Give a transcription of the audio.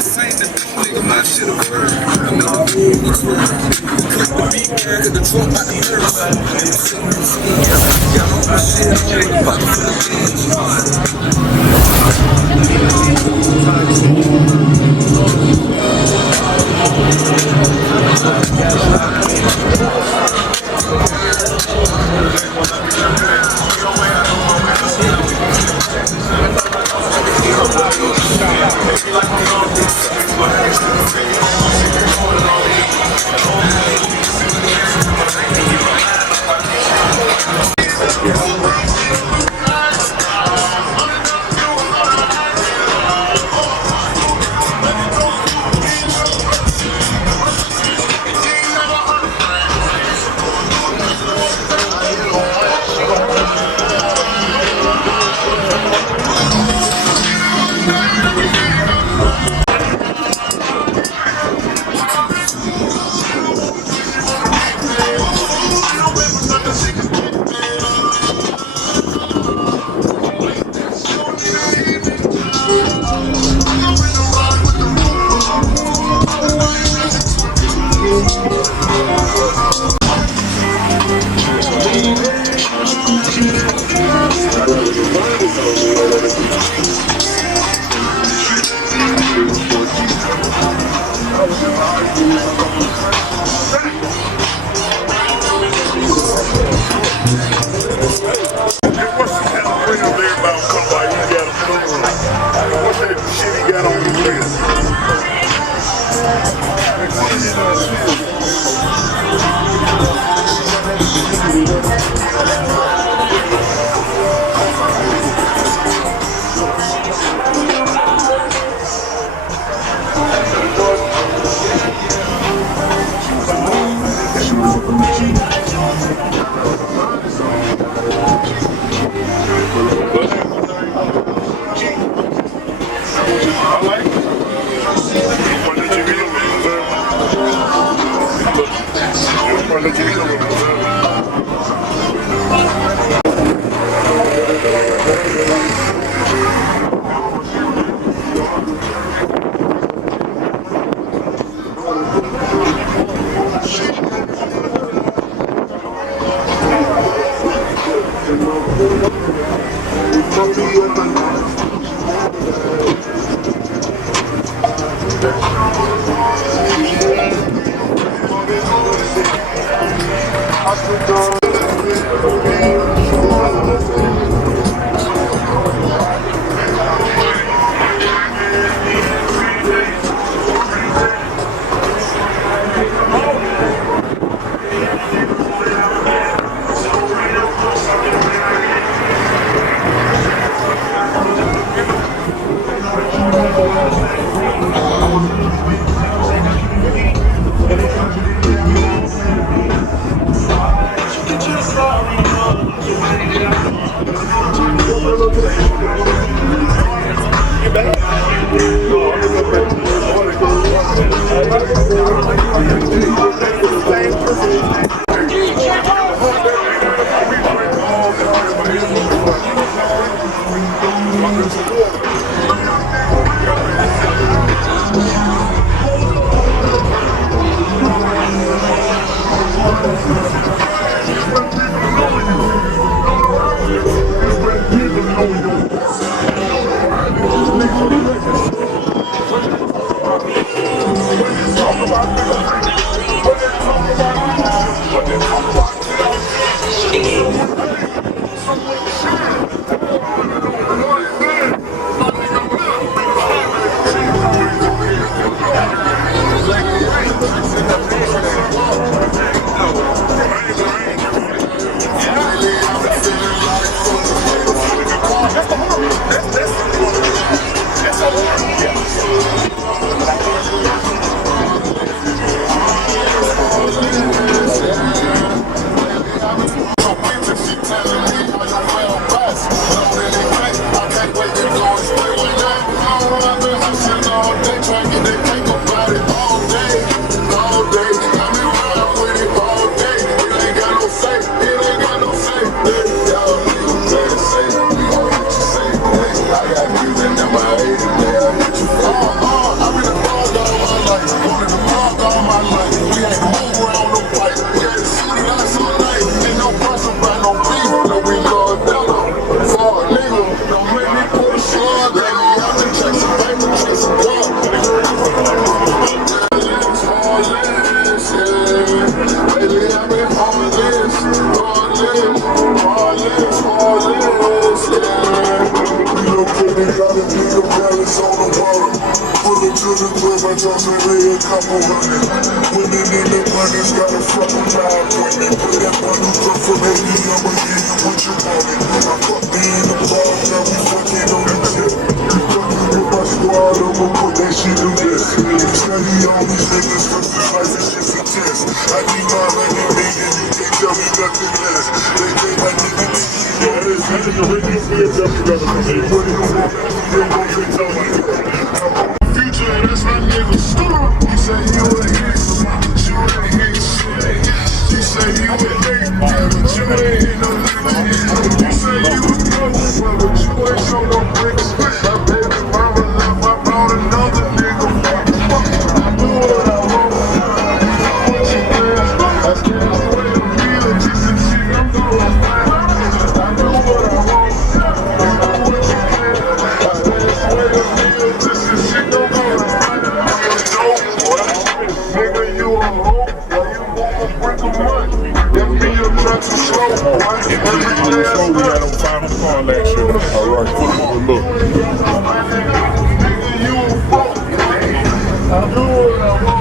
This ain't the new nigga, my shit a word. I'm in the mood with twerk. Click the beat, girl, cause the trunk out the nerves. Got all my shit on with a pocket full of I've been pull up to the club, I talk to lay a couple hundred. Women in the abundance, got a fucking job with me. Put that bundle up from Haiti, I'ma give you what you wanted. I fucked me in the bar, now we fucking on the tip. Fucking with my squad, I'ma put that shit to this. Study all these niggas, cause this life is just a test. I need my 100 million, you can't tell me nothing less. They think I need to be future, that's my nigga Storm. You say you a hit, but you ain't hit shit. You say you a hit, but you ain't hit no nigga. You say you a ghost, but you ain't show no bricks. My baby mama left, I brought another nigga. I do what I want, you do what you can. I stand away to feel it, just some shit I'm doing fine. I do what I want, you do what you can. I stand away to feel it, just some shit I'm doing fine. Nigga, you a hoe, why you move a brick of money? That mean your truck's slow, why every day I we got on final car last year. All right, put him on the look. Nigga, you a fuck. I do what I want.